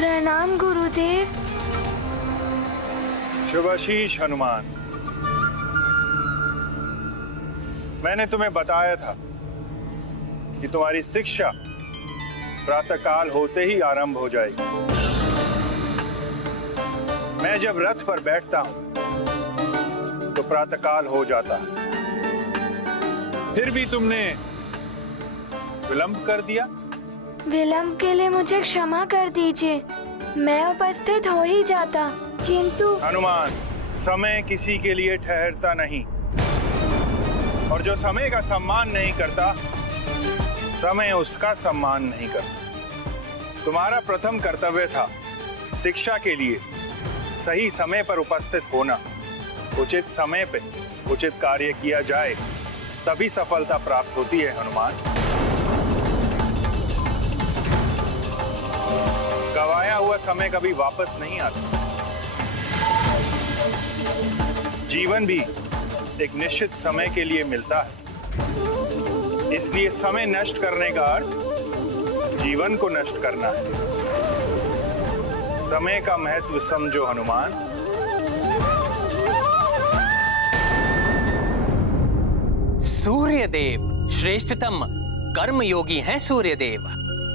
प्रणाम गुरुदेव। शुभाशीष हनुमान, मैंने तुम्हें बताया था कि तुम्हारी शिक्षा प्रातःकाल होते ही आरंभ हो जाएगी। मैं जब रथ पर बैठता हूं तो प्रातःकाल हो जाता है। फिर भी तुमने विलंब कर दिया। विलंब के लिए मुझे क्षमा कर दीजिए, मैं उपस्थित हो ही जाता, किंतु हनुमान, समय किसी के लिए ठहरता नहीं, और जो समय का सम्मान नहीं करता, समय उसका सम्मान नहीं करता। तुम्हारा प्रथम कर्तव्य था शिक्षा के लिए सही समय पर उपस्थित होना। उचित समय पे उचित कार्य किया जाए तभी सफलता प्राप्त होती है हनुमान। गवाया हुआ समय कभी वापस नहीं आता। जीवन भी एक निश्चित समय के लिए मिलता है, इसलिए समय नष्ट करने का अर्थ जीवन को नष्ट करना है। समय का महत्व समझो हनुमान। सूर्यदेव श्रेष्ठतम कर्मयोगी हैं। सूर्यदेव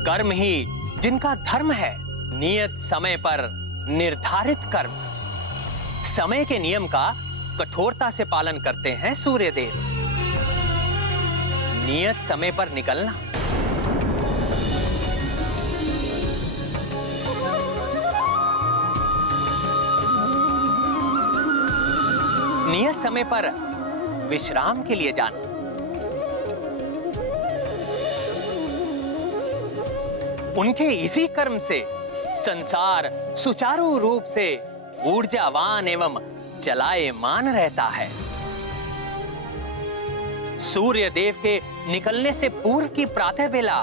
कर्म ही जिनका धर्म है। नियत समय पर निर्धारित कर्म, समय के नियम का कठोरता से पालन करते हैं सूर्यदेव। नियत समय पर निकलना, नियत समय पर विश्राम के लिए जाना, उनके इसी कर्म से संसार सुचारू रूप से ऊर्जावान एवं चलायमान रहता है। सूर्य देव के निकलने से पूर्व की प्रातः बेला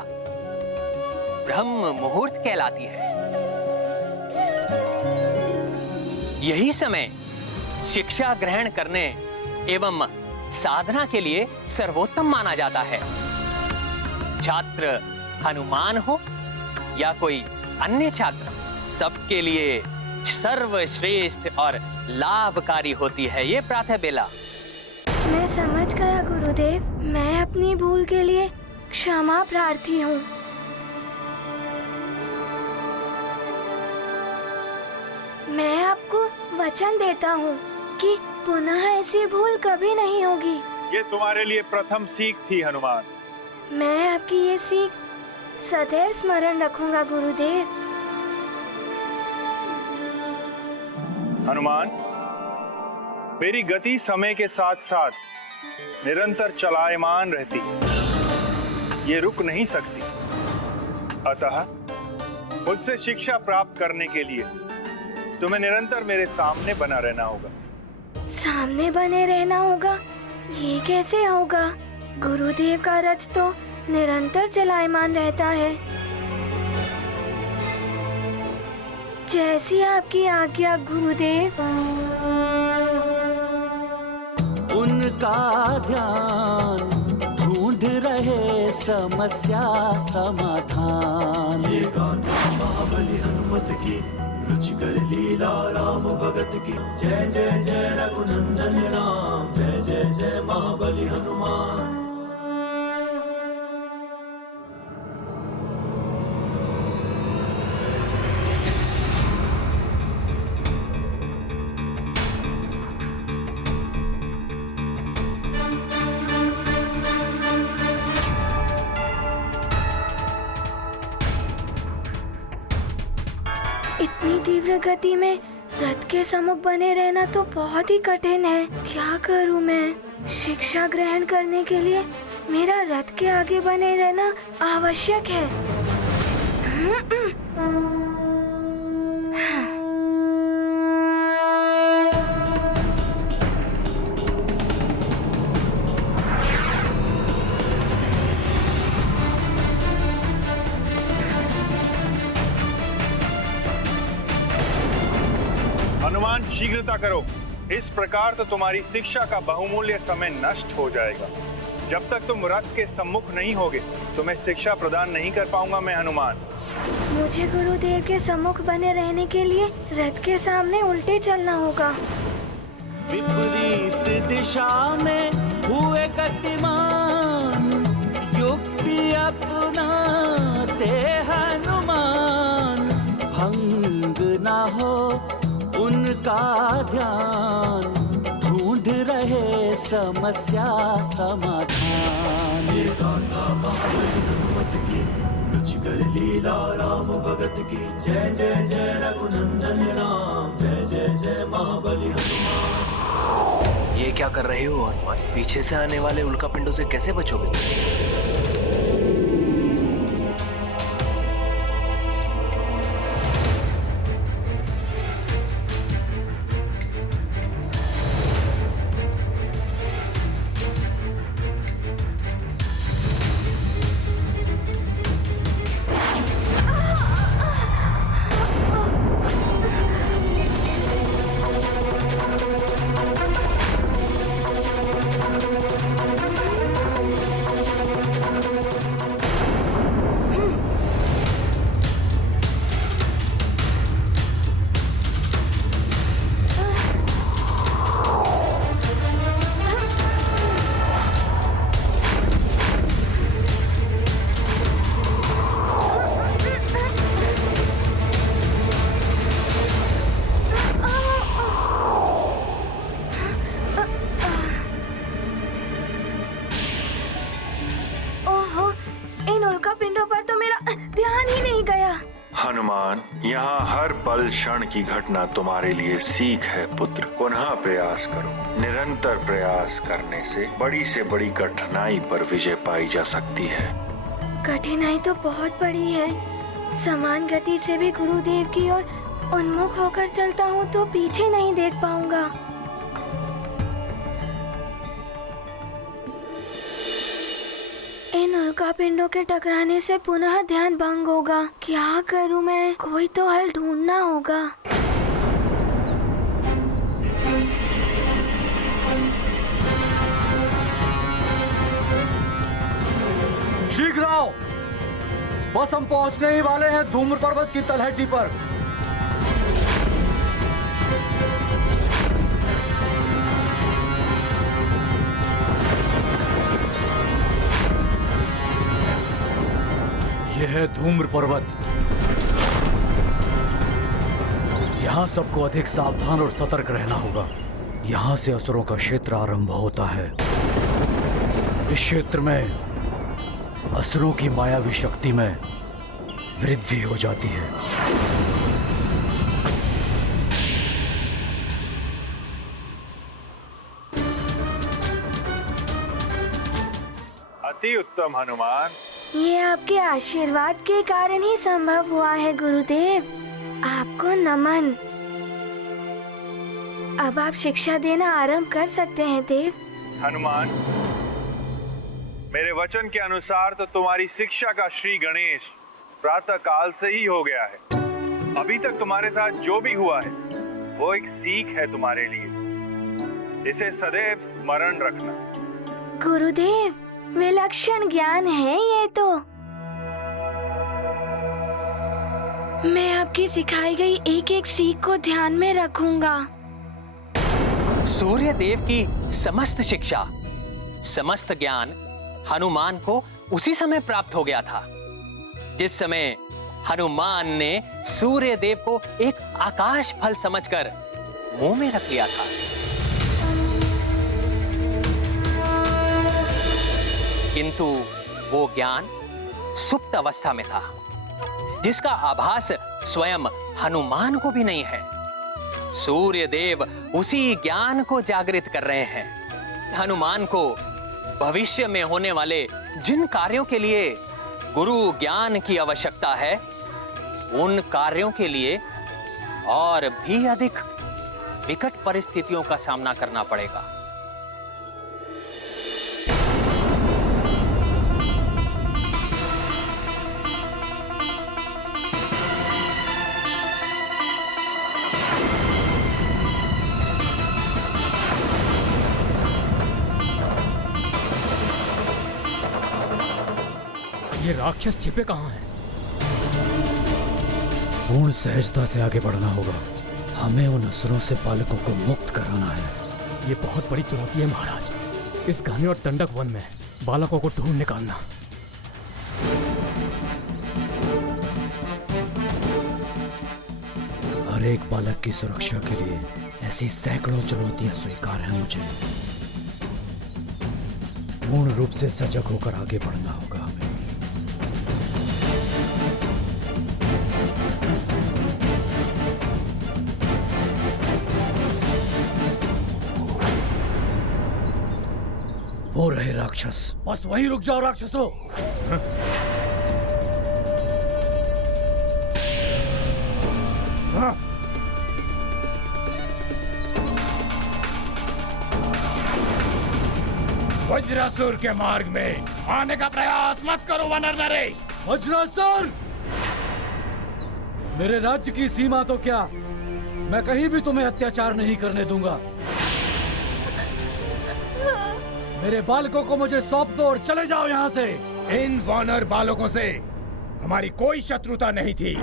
ब्रह्म मुहूर्त कहलाती है। यही समय शिक्षा ग्रहण करने एवं साधना के लिए सर्वोत्तम माना जाता है। छात्र हनुमान हो या कोई अन्य छात्र, सबके लिए सर्वश्रेष्ठ और लाभकारी होती है ये प्रातः बेला। मैं समझ गया गुरुदेव, मैं अपनी भूल के लिए क्षमा प्रार्थी हूँ। मैं आपको वचन देता हूँ कि पुनः ऐसी भूल कभी नहीं होगी। ये तुम्हारे लिए प्रथम सीख थी हनुमान। मैं आपकी ये सीख सदैव स्मरण रखूंगा गुरुदेव। हनुमान, मेरी गति समय के साथ साथ निरंतर चलायमान रहती है, ये रुक नहीं सकती। अतः मुझसे शिक्षा प्राप्त करने के लिए तुम्हें निरंतर मेरे सामने बना रहना होगा। सामने बने रहना होगा? ये कैसे होगा? गुरुदेव का रथ तो निरंतर चलायमान रहता है। जैसी आपकी आज्ञा गुरुदेव। उनका ध्यान ढूंढ रहे समस्या समाधान। ये गाथा महाबली हनुमत की, रुचिकर लीला राम भगत की। जय जय जय रघुनंदन राम, जय जय जय महाबली हनुमान। इतनी तीव्र गति में रथ के सम्मुख बने रहना तो बहुत ही कठिन है। क्या करूं मैं? शिक्षा ग्रहण करने के लिए मेरा रथ के आगे बने रहना आवश्यक है। हनुमान, शीघ्रता करो, इस प्रकार तो तुम्हारी शिक्षा का बहुमूल्य समय नष्ट हो जाएगा। जब तक तुम रथ के सम्मुख नहीं होगे तुम्हें शिक्षा प्रदान नहीं कर पाऊंगा मैं हनुमान। मुझे गुरुदेव के सम्मुख बने रहने के लिए रथ के सामने उल्टे चलना होगा। विपरीत दिशा में हुए गतिमान, युक्ति अपनाते हनुमान। भंग ना हो उनका ध्यान, ढूंढ रहे समस्या समाधान। ये गाथा महाबली हनुमत की, रुचिकर लीला राम भगत की। जय जय जय रघुनंदन राम, जय जय जय महाबली हनुमान। ये क्या कर रहे हो हनुमान? पीछे से आने वाले उल्कापिंडों से कैसे बचोगे तुम? हनुमान, यहाँ हर पल क्षण की घटना तुम्हारे लिए सीख है पुत्र। पुनः प्रयास करो। निरंतर प्रयास करने से बड़ी कठिनाई पर विजय पाई जा सकती है। कठिनाई तो बहुत बड़ी है। समान गति से भी गुरुदेव की ओर उन्मुख होकर चलता हूँ तो पीछे नहीं देख पाऊंगा। इन उल्कापिंडों के टकराने से पुनः ध्यान भंग होगा। क्या करूं मैं? कोई तो हल ढूंढना होगा। शीघ्र आओ, बस हम पहुंचने ही वाले हैं धूम्र पर्वत की तलहटी पर। यह है धूम्र पर्वत। यहाँ सबको अधिक सावधान और सतर्क रहना होगा। यहाँ से असुरों का क्षेत्र आरंभ होता है। इस क्षेत्र में असुरों की मायावी शक्ति में वृद्धि हो जाती है। अति उत्तम हनुमान। ये आपके आशीर्वाद के कारण ही संभव हुआ है गुरुदेव। आपको नमन। अब आप शिक्षा देना आरंभ कर सकते हैं देव। हनुमान, मेरे वचन के अनुसार तो तुम्हारी शिक्षा का श्री गणेश प्रातः काल से ही हो गया है। अभी तक तुम्हारे साथ जो भी हुआ है वो एक सीख है तुम्हारे लिए। इसे सदैव स्मरण रखना। गुरुदेव, विलक्षण ज्ञान है ये तो। मैं आपकी सिखाई गई एक एक सीख को ध्यान में रखूंगा। सूर्य देव की समस्त शिक्षा, समस्त ज्ञान हनुमान को उसी समय प्राप्त हो गया था जिस समय हनुमान ने सूर्य देव को एक आकाश फल समझकर मुंह में रख लिया था। किंतु वो ज्ञान सुप्त अवस्था में था, जिसका आभास स्वयं हनुमान को भी नहीं है। सूर्य देव उसी ज्ञान को जागृत कर रहे हैं। हनुमान को भविष्य में होने वाले जिन कार्यों के लिए गुरु ज्ञान की आवश्यकता है, उन कार्यों के लिए और भी अधिक विकट परिस्थितियों का सामना करना पड़ेगा। ये राक्षस छिपे कहाँ हैं? पूर्ण सहजता से आगे बढ़ना होगा। हमें उन असुरों से बालकों को मुक्त कराना है। ये बहुत बड़ी चुनौती है महाराज। इस घने और दंडक वन में बालकों को ढूंढ निकालना। हर एक बालक की सुरक्षा के लिए ऐसी सैकड़ों चुनौतियां स्वीकार हैं मुझे। पूर्ण रूप से सजग होकर आगे बढ़ना होगा हमें। वो रहे राक्षस, बस वहीं रुक जाओ राक्षसों। वज्रासुर के मार्ग में आने का प्रयास मत करो वानर नरेश। वज्रासुर! मेरे राज्य की सीमा तो क्या, मैं कहीं भी तुम्हें अत्याचार नहीं करने दूंगा। मेरे बालकों को मुझे सौंप दो और चले जाओ यहाँ से। इन वानर बालकों से हमारी कोई शत्रुता नहीं थी।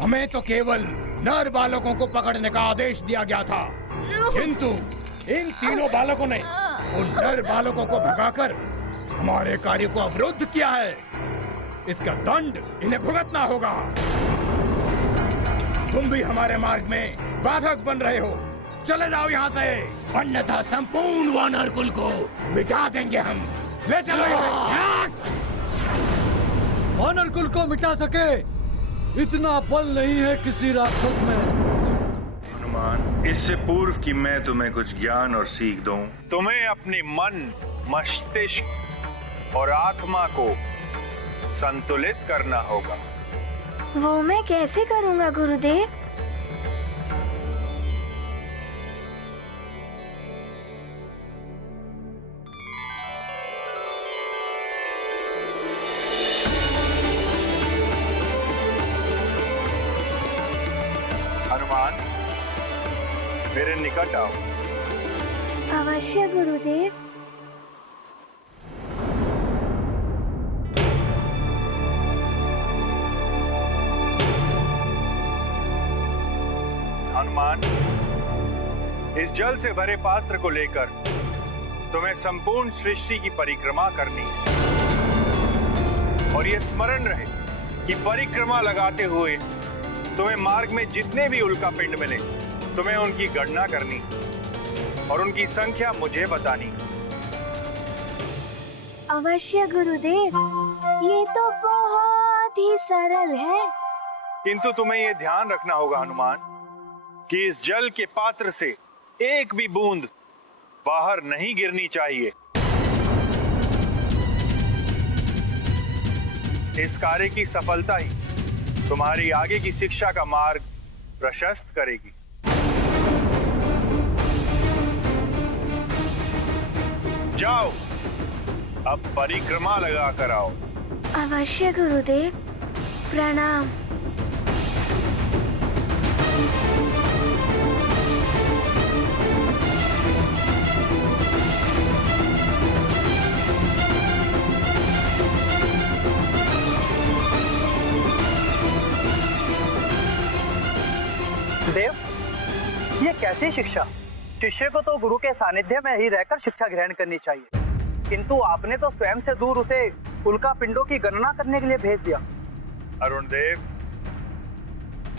हमें तो केवल नर बालकों को पकड़ने का आदेश दिया गया था, किंतु इन तीनों बालकों ने उन नर बालकों को भगाकर हमारे कार्य को अवरुद्ध किया है। इसका दंड इन्हें भुगतना होगा। तुम भी हमारे मार्ग में बाधक बन रहे हो, चले जाओ यहाँ से, अन्यथा संपूर्ण वानर कुल को मिटा देंगे हम। ले चलो। वानर कुल को मिटा सके इतना बल नहीं है किसी राक्षस में। हनुमान, इससे पूर्व कि मैं तुम्हें कुछ ज्ञान और सीख दूं, तुम्हें अपने मन, मस्तिष्क और आत्मा को संतुलित करना होगा। वो मैं कैसे करूँगा गुरुदेव? हनुमान, मेरे निकट आओ। अवश्य गुरुदेव। हनुमान, इस जल से भरे पात्र को लेकर तुम्हें संपूर्ण सृष्टि की परिक्रमा करनी है। और ये स्मरण रहे कि परिक्रमा लगाते हुए तुम्हें मार्ग में जितने भी उल्का पिंड मिले, तुम्हें उनकी गणना करनी और उनकी संख्या मुझे बतानी। अवश्य गुरुदेव, ये तो बहुत ही सरल है। किंतु तुम्हें यह ध्यान रखना होगा हनुमान कि इस जल के पात्र से एक भी बूंद बाहर नहीं गिरनी चाहिए। इस कार्य की सफलता ही तुम्हारी आगे की शिक्षा का मार्ग प्रशस्त करेगी। जाओ, अब परिक्रमा लगा कर आओ। अवश्य गुरुदेव, प्रणाम। देव, ये कैसी शिक्षा? शिष्य को तो गुरु के सानिध्य में ही रहकर शिक्षा ग्रहण करनी चाहिए, किंतु आपने तो स्वयं से दूर उसे उल्का पिंडों की गणना करने के लिए भेज दिया। अरुण देव,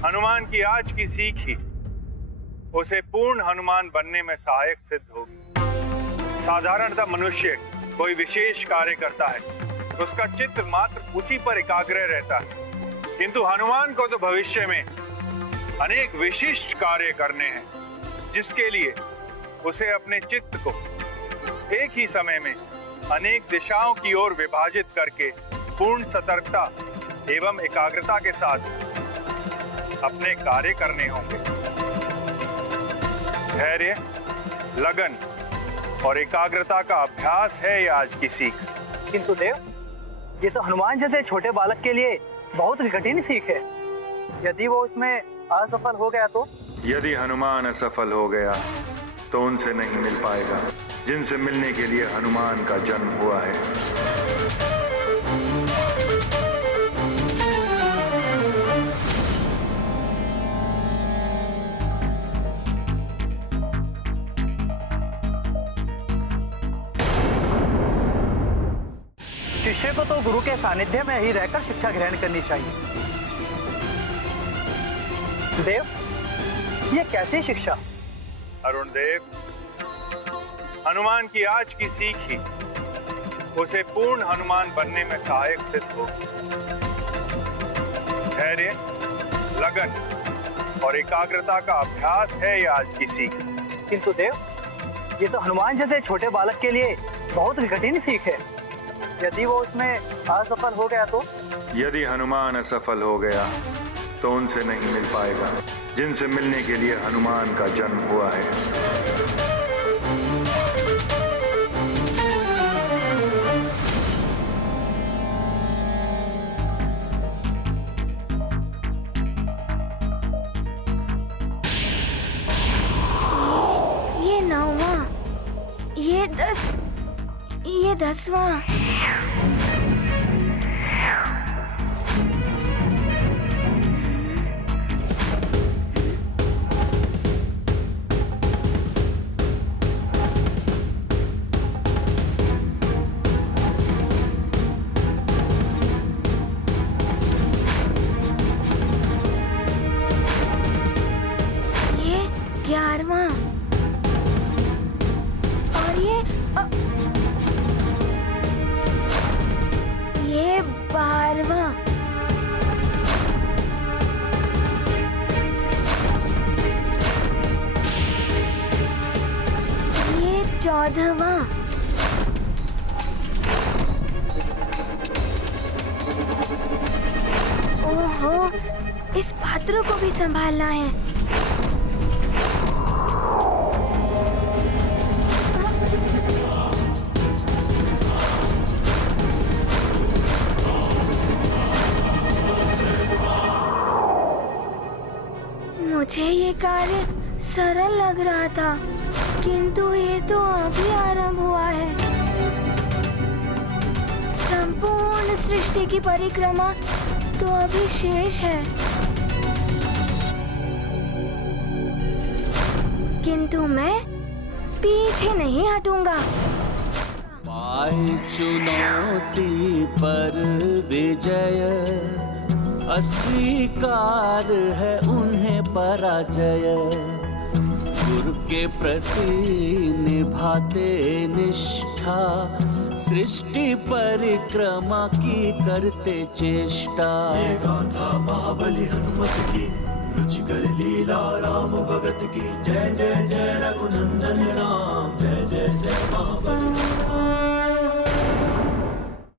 हनुमान की आज की सीख ही उसे पूर्ण हनुमान बनने में सहायक सिद्ध होगी। साधारणतः मनुष्य कोई विशेष कार्य करता है, उसका चित्त मात्र उसी पर एकाग्र रहता है, किंतु हनुमान को तो भविष्य में अनेक विशिष्ट कार्य करने हैं, जिसके लिए उसे अपने चित्त को एक ही समय में अनेक दिशाओं की ओर विभाजित करके पूर्ण सतर्कता एवं एकाग्रता के साथ अपने कार्य करने होंगे। धैर्य, लगन और एकाग्रता का अभ्यास है ये आज की सीख। किंतु देव, ये तो हनुमान जैसे छोटे बालक के लिए बहुत ही कठिन सीख है। यदि वो उसमें असफल हो गया तो? यदि हनुमान असफल हो गया तो उनसे नहीं मिल पाएगा जिनसे मिलने के लिए हनुमान का जन्म हुआ है। तो गुरु के सानिध्य में ही रहकर शिक्षा ग्रहण करनी चाहिए। देव, ये कैसी शिक्षा? अरुण देव, हनुमान की आज की सीख ही उसे पूर्ण हनुमान बनने में सहायक सिद्ध होगी। धैर्य, लगन और एकाग्रता का अभ्यास है ये आज की सीख। किंतु देव, ये तो हनुमान जैसे छोटे बालक के लिए बहुत ही कठिन सीख है। यदि वो उसमें असफल हो गया तो? यदि हनुमान असफल हो गया तो उनसे नहीं मिल पाएगा जिनसे मिलने के लिए हनुमान का जन्म हुआ है। ये 9वां, ये 10वां। ये 11वां और ये 12वां। ये 14वां। ओहो, इस पात्र को भी संभालना है। मुझे ये कार्य सरल लग रहा था, किंतु ये तो अभी आरंभ हुआ है। संपूर्ण सृष्टि की परिक्रमा तो अभी शेष है, किंतु मैं पीछे नहीं हटूंगा। पाए चुनौती पर विजय, अस्वीकार है उन्हें पराजय। गुरु के प्रति निभाते निष्ठा, सृष्टि परिक्रमा की करते चेष्टा। ये गाथा महाबली हनुमत की, रुचिकर लीला राम भगत की। जय जय जय रघुनंदन राम, जय जय जय महाबली।